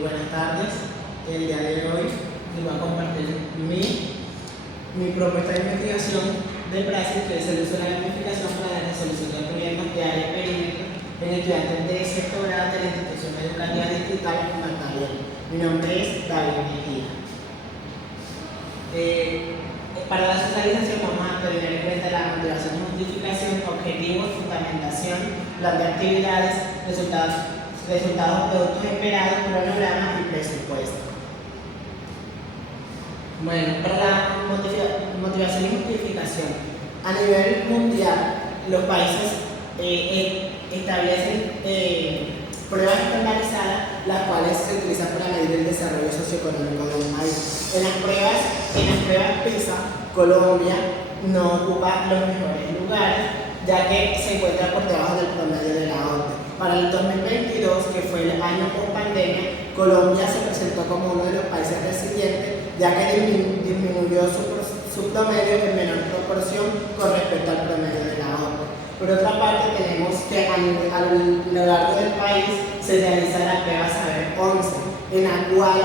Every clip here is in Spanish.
Buenas tardes. El día de hoy les voy a compartir mi propuesta de investigación de praxis, que es el uso de la gamificación para la resolución de problemas de área y perímetro en estudiantes de sexto grado de la institución educativa distrital en Magdalena. Mi nombre es David Mejía. Para la socialización vamos a tener en cuenta la motivación, justificación, objetivos, fundamentación, plan de actividades, resultados, productos esperados, cronograma y presupuesto. Bueno, para la motivación y justificación, a nivel mundial, los países establecen pruebas estandarizadas, las cuales se utilizan para medir el desarrollo socioeconómico de un país. En las pruebas PISA, Colombia no ocupa los mejores lugares, ya que se encuentra por debajo del promedio de la OCDE. Para el 2022, que fue el año con pandemia, Colombia se presentó como uno de los países resilientes, ya que disminuyó su promedio en menor proporción con respecto al promedio de la OCDE. Por otra parte, tenemos que a lo largo del país se realiza la prueba Saber 11, en la cual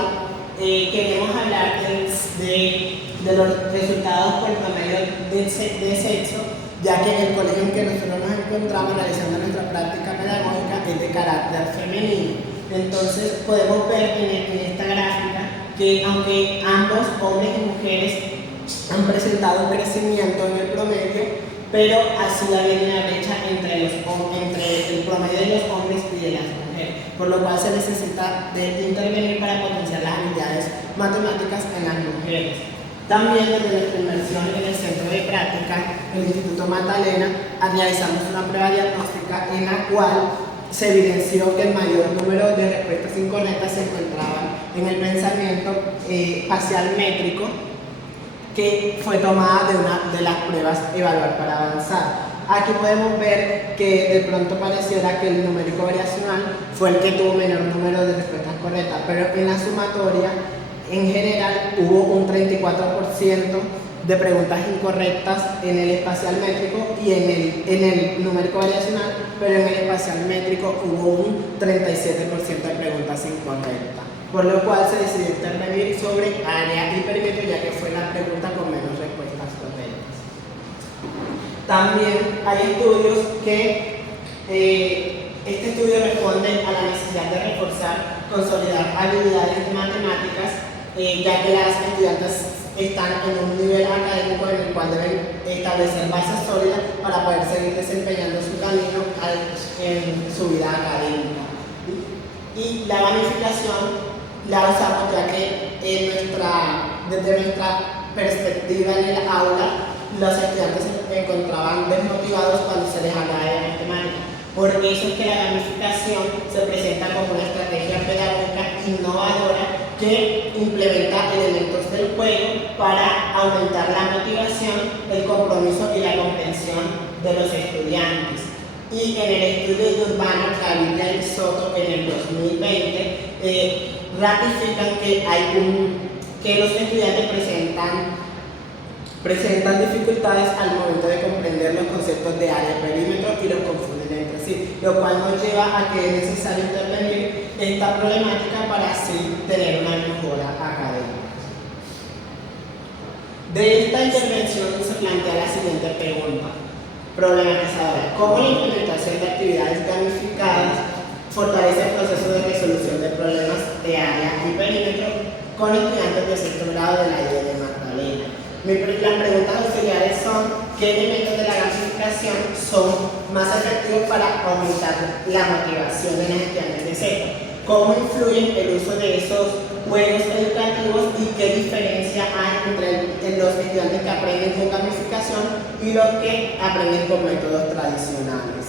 queremos hablar de los resultados por promedio de sexo, ya que en el colegio en que nosotros nos encontramos realizando nuestra práctica pedagógica es de carácter femenino. Entonces podemos ver en esta gráfica que aunque ambos, hombres y mujeres, han presentado un crecimiento en el promedio, pero así ha habido una brecha entre el promedio de los hombres y de las mujeres, por lo cual se necesita de intervenir para potenciar las habilidades matemáticas en las mujeres. También desde nuestra inmersión en el centro de práctica, el Instituto Magdalena, realizamos una prueba diagnóstica en la cual se evidenció que el mayor número de respuestas incorrectas se encontraban en el pensamiento facial métrico, que fue tomada de una de las pruebas Evaluar para Avanzar. Aquí podemos ver que de pronto pareciera que el numérico variacional fue el que tuvo menor número de respuestas correctas, pero en la sumatoria en general hubo un 34% de preguntas incorrectas en el espacial métrico y en el numérico variacional, pero en el espacial métrico hubo un 37% de preguntas incorrectas, por lo cual se decidió intervenir sobre área y perímetro, ya que fue la pregunta con menos respuestas correctas. También hay estudios que este estudio responde a la necesidad de reforzar, consolidar habilidades matemáticas, ya que las estudiantes están en un nivel académico en el cual deben establecer bases sólidas para poder seguir desempeñando su camino en su vida académica. Y la gamificación la usamos ya que desde nuestra perspectiva en el aula, los estudiantes se encontraban desmotivados cuando se les hablaba de matemáticas. Por eso es que la gamificación se presenta como una estrategia pedagógica innovadora que implementa elementos del juego para aumentar la motivación, el compromiso y la comprensión de los estudiantes. Y en el estudio de Urbano, Gaviria y Soto en el 2020 ratifican que los estudiantes presentan dificultades al momento de comprender los conceptos de área y perímetro y los confunden entre sí, lo cual nos lleva a que es necesario intervenir esta problemática para así tener una mejora académica. De esta intervención se plantea la siguiente pregunta problematizadora: ¿cómo la implementación de actividades gamificadas fortalece el proceso de resolución de problemas de área y perímetro con estudiantes de sexto grado de la IE de Magdalena? Las preguntas auxiliares son: ¿qué elementos de la gamificación son más efectivos para aumentar la motivación de los estudiantes de sexto? ¿Cómo influye el uso de esos juegos educativos y qué diferencia hay entre los estudiantes que aprenden con gamificación y los que aprenden con métodos tradicionales?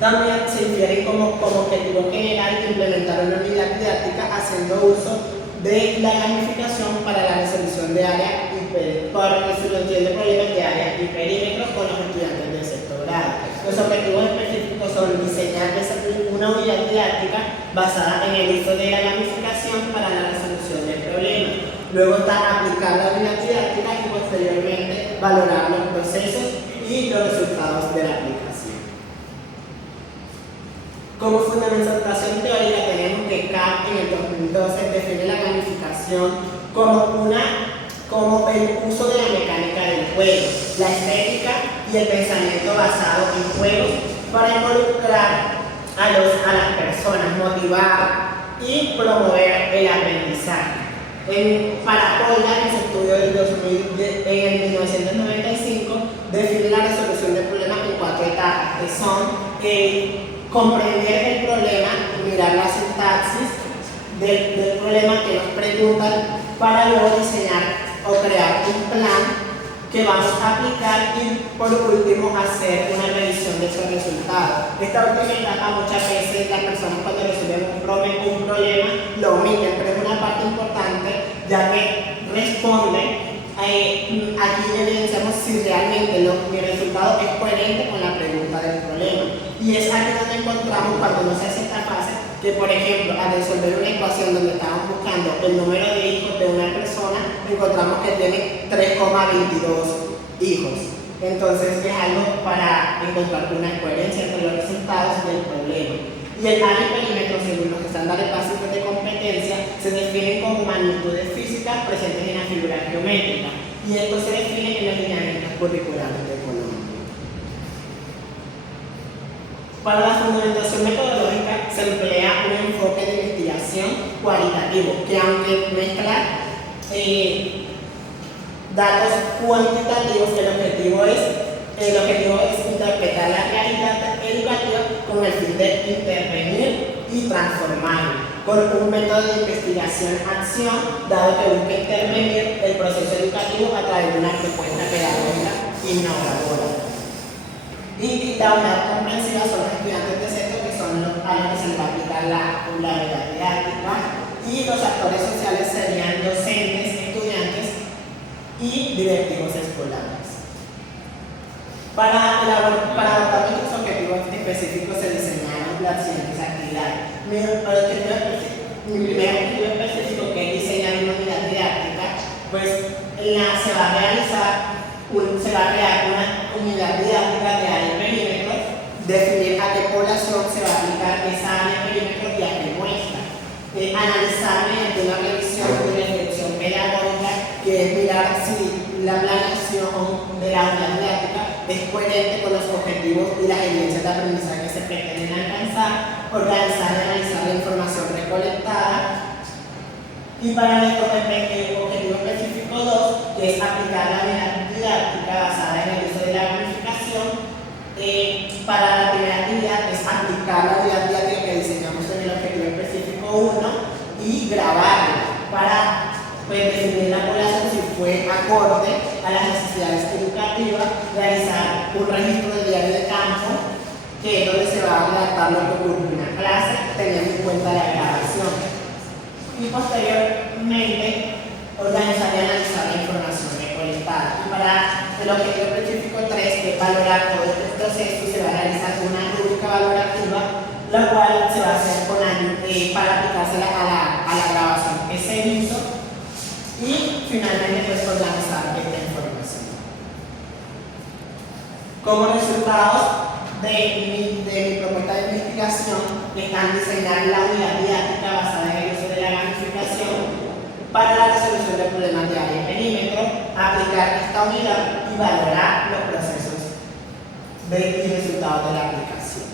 También se infiere como objetivo general implementar una unidad didáctica haciendo uso de la gamificación para la resolución de área y para la resolución de problemas de área y perímetro con los estudiantes de sexto grado. Los objetivos específicos son diseñar una unidad didáctica basada en el uso de la gamificación para la resolución de problemas. Luego está aplicar la unidad didáctica y posteriormente valorar los procesos y los resultados de la aplicación. Como fundamentación teórica tenemos en el 2012 define la gamificación como el uso de la mecánica del juego, la estética y el pensamiento basado en juegos para involucrar a las personas, motivar y promover el aprendizaje. Para Polgar, en su estudio en el 1995, define la resolución del problema en 4 etapas, que son comprender el problema, mirar la sintaxis del problema que nos preguntan, para luego diseñar o crear un plan que vamos a aplicar y por último hacer una revisión de esos resultados. Esta última etapa muchas veces las personas cuando resuelven un problema lo omiten, pero es una parte importante ya que responde. Aquí evidenciamos si realmente mi resultado es coherente con la pregunta del problema. Y es aquí donde encontramos cuando no se hace esta fase que, por ejemplo, al resolver una ecuación donde estamos buscando el número de hijos de una persona, encontramos que tiene 3,22 hijos. Entonces es algo para encontrar una coherencia entre los resultados del problema. Y el área y perímetro, según los estándares básicos de competencia, se definen como magnitudes físicas presentes en la figura geométrica. Y esto se define en los lineamientos curriculares de Colombia. Para la fundamentación metodológica se emplea un enfoque de investigación cualitativo, que aunque mezcla datos cuantitativos, el objetivo es interpretar la realidad educativa con el fin de intervenir y transformarla, con un método de investigación-acción, dado que busca intervenir el proceso educativo a través de una propuesta pedagógica innovadora. Y la unidad comprensiva son los estudiantes de sexto, que son a los que se les va a aplicar la unidad didáctica, y los actores sociales serían docentes, estudiantes y directivos escolares. Para abordar nuestros objetivos específicos se diseñaron las siguientes actividades. Mi primer objetivo específico, que es diseñar una unidad didáctica, pues se va a crear una unidad didáctica de área y perímetro, definir a qué población se va a aplicar esa área y perímetro y a qué muestra. Analizar mediante una revisión de reflexión pedagógica, que es mirar si la planeación de la unidad didáctica es coherente con los objetivos y las evidencias de aprendizaje que se pretenden alcanzar, organizar y analizar la información recolectada. Y para nuestro objetivo específico 2, que es aplicar la unidad didáctica basada en el uso de la gamificación, para la primera actividad es aplicar la unidad didáctica que diseñamos en el objetivo específico 1 y grabarla para definir la población si fue acorde a las necesidades educativas, realizar un registro de diario de campo, que es donde se va a redactar lo que ocurre en una clase, teniendo en cuenta la grabación. Y posteriormente, organizar y analizar la información recolectada. Y para el objetivo específico 3, que es valorar todo este proceso, se va a realizar una rúbrica valorativa, la cual se va a hacer para aplicársela a la grabación que se hizo. Y finalmente, pues, organizar esta información. Como resultados de mi propuesta de investigación, están diseñar la unidad didáctica basada en el uso de la gamificación para la resolución de problemas de área y perímetro, aplicar esta unidad y valorar los procesos y resultados de la aplicación.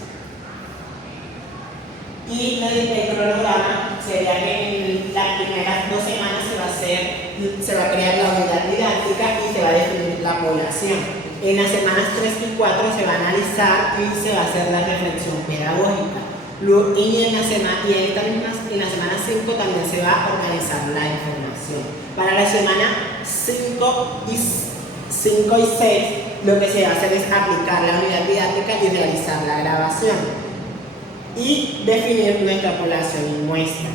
Y el cronograma sería que en las primeras 2 semanas se va a crear la unidad didáctica y se va a definir la población. En las semanas 3 y 4 se va a analizar y se va a hacer la reflexión pedagógica. Y en la semana 5 también se va a organizar la información. Para la semana 5 y 6, lo que se va a hacer es aplicar la unidad didáctica y realizar la grabación. Y definir nuestra población y muestra.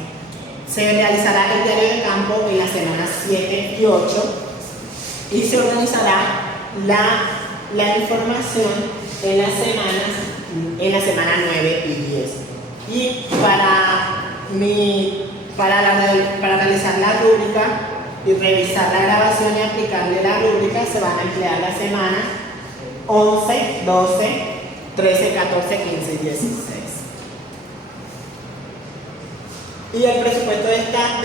Se realizará el diario de campo en las semanas 7 y 8 y se organizará la información en la semana 9 y 10. Y para realizar la rúbrica y revisar la grabación y aplicarle la rúbrica se van a emplear las semanas 11, 12, 13, 14, 15 y 16. Y el presupuesto de esta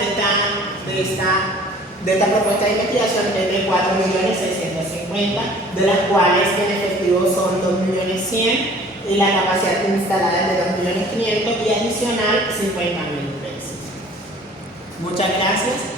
propuesta de investigación es de 4.650.000, de las cuales en efectivo son 2.100.000 y la capacidad instalada es de 2.500.000 y adicional 50.000 pesos. Muchas gracias.